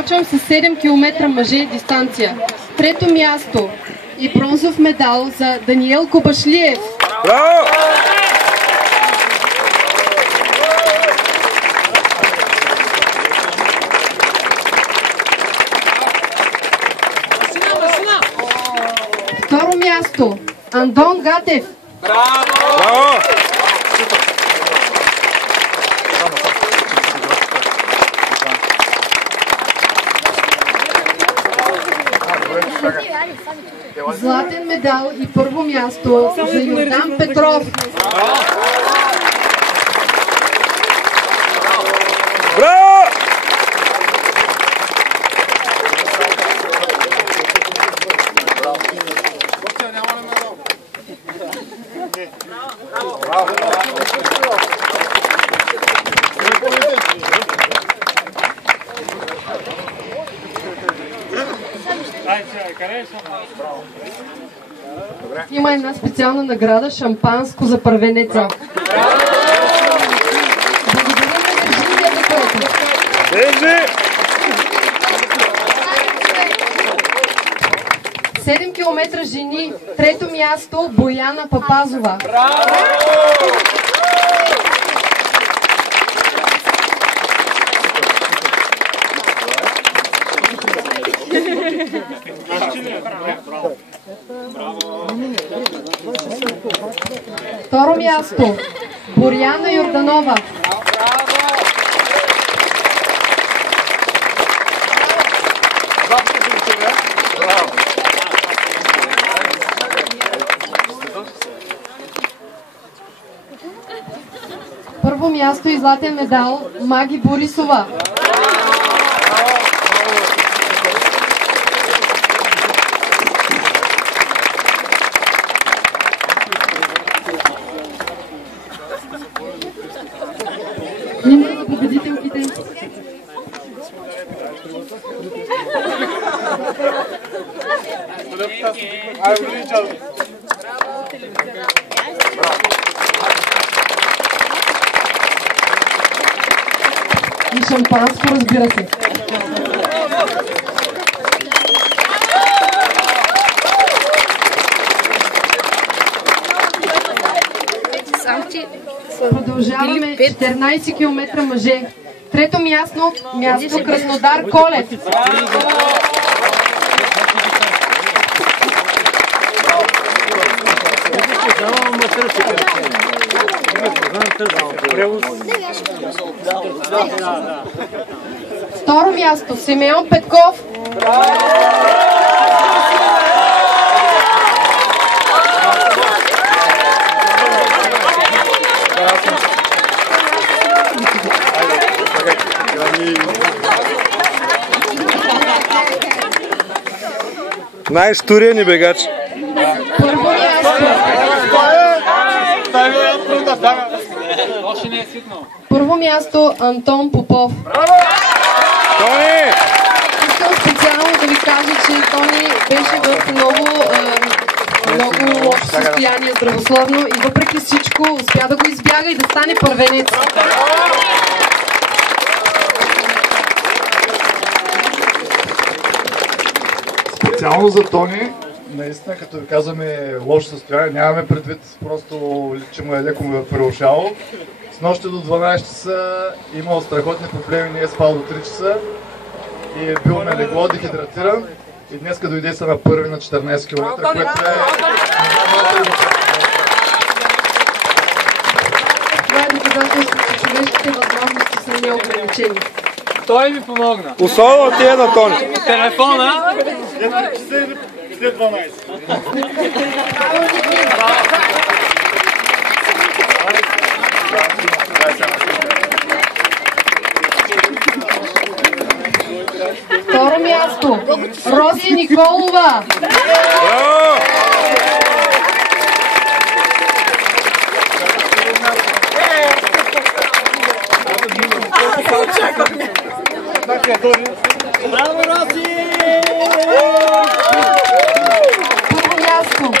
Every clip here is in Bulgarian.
Започвам с 7 км мъже дистанция. Трето място и бронзов медал за Даниел Кобашлиев. Браво! Второ място Андон Гатев. Браво! Златен медал и първо място за Йордан Петров. Браво! Има една специална награда, шампанско за първенеца. Благодаря за Държи! 7 км жени, трето място Бояна Папазова. Второ място Боряна Йорданова. Първо място и златен медал Маги Борисова. Име на победителките. И шампанско, разбира се. Продължаваме 14 км мъже. Трето място Краснодар Колев. Второ място Симеон Петков. Най-штурия ни бегач. Първо място. Първо място Антон Попов. Тони! Искам специално да ви кажа, че Тони беше в много лошо състояние здравословно и въпреки всичко успя да го избяга и да стане първенец. Специално за Тони, наистина, като ви казваме лошо състояние, нямаме предвид просто, че му е леко му е прерушало. С нощи до 12 часа имал страхотни проблеми, не е спал до 3 часа и е бил на легло, дехидратиран и днеска дойде са на първи на 14 км, което е... Това е доказателство, че човешките възможности са неограничени. Той ми помогна. Особено ти е на Тони. Телефона. След 12. Второ място Роси Николова. Браво! Браво, Роси! Първо място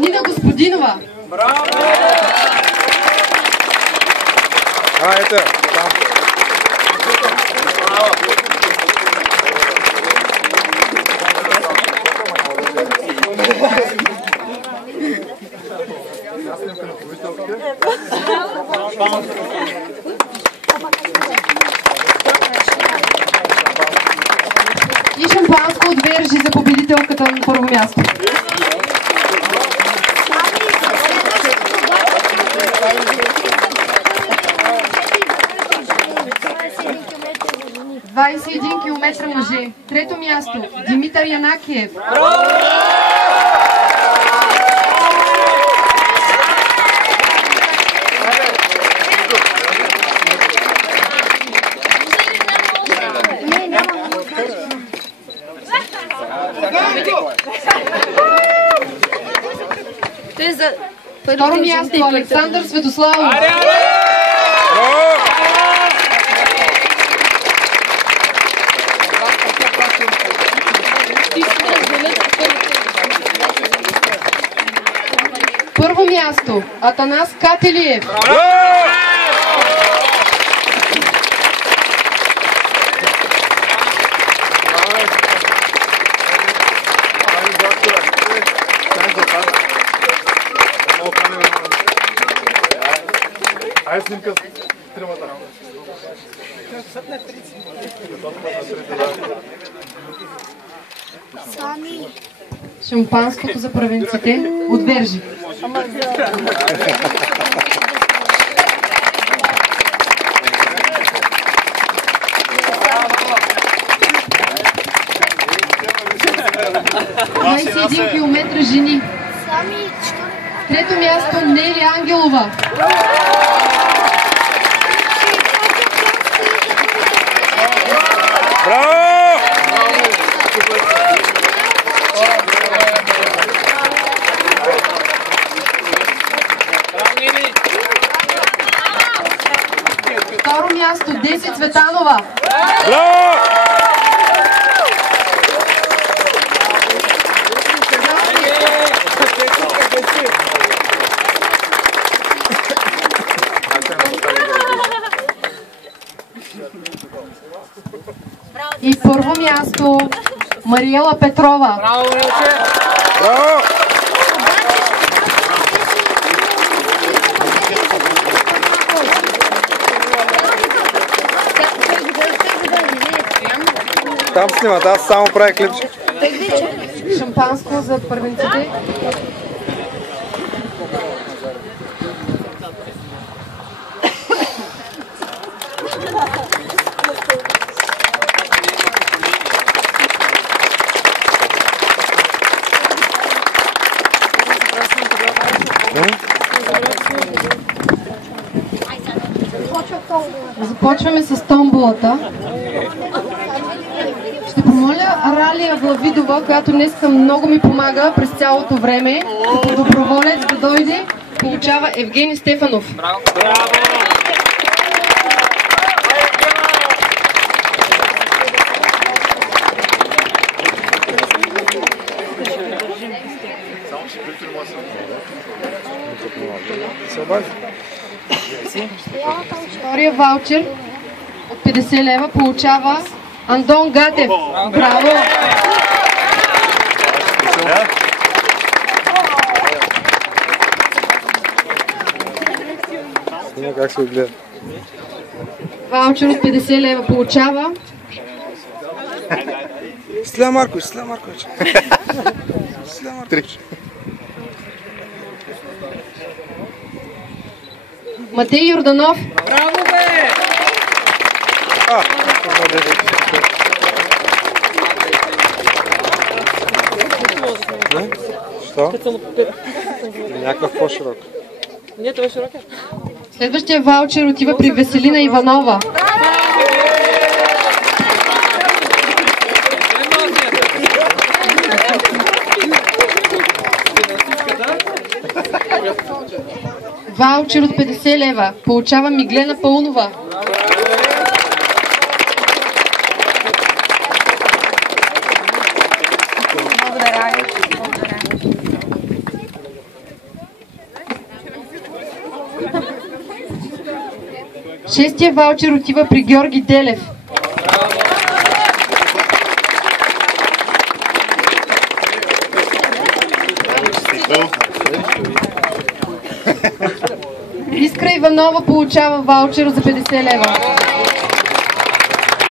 Нина Господинова. Браво! Ето, там. И шампанско от Вержи за победителката на първо място. ...21 км мъже. Трето място Димитър Янакиев. Второ място Александър Светославов. Първо място Атанас Кателиев. Айде снимка с тримата. Шампанското за първенците от Вержи. ...21 км жени. Трето място Нели Ангелова. Браво! Второ място Деси Цветанова. Браво! И първо място Мариела Петрова. Браво, Милче! Браво! Там снимат, аз само правя клипче. Шампанско за първенците. Започваме с томболата. Ще помоля Ралия Влавидова, която днеска много ми помага през цялото време, като доброволец да дойде, получава Евгений Стефанов. Браво! Втория ваучер от 50 лева получава Андон Гатев. Браво! Снима как се отгледа. Ваучер от 50 лева получава Стиля Маркович, Стиля Маркович. Стиля Маркович. Матей Йорданов. Браво, бе! Що? Някакъв по-широк. Не, това е широк. Следващия ваучер отива при Веселина Иванова. Ваучер от 50 лева получава Миглена Паунова. Шестия ваучер отива при Георги Делев. Искра Иванова получава ваучер за 50 лева.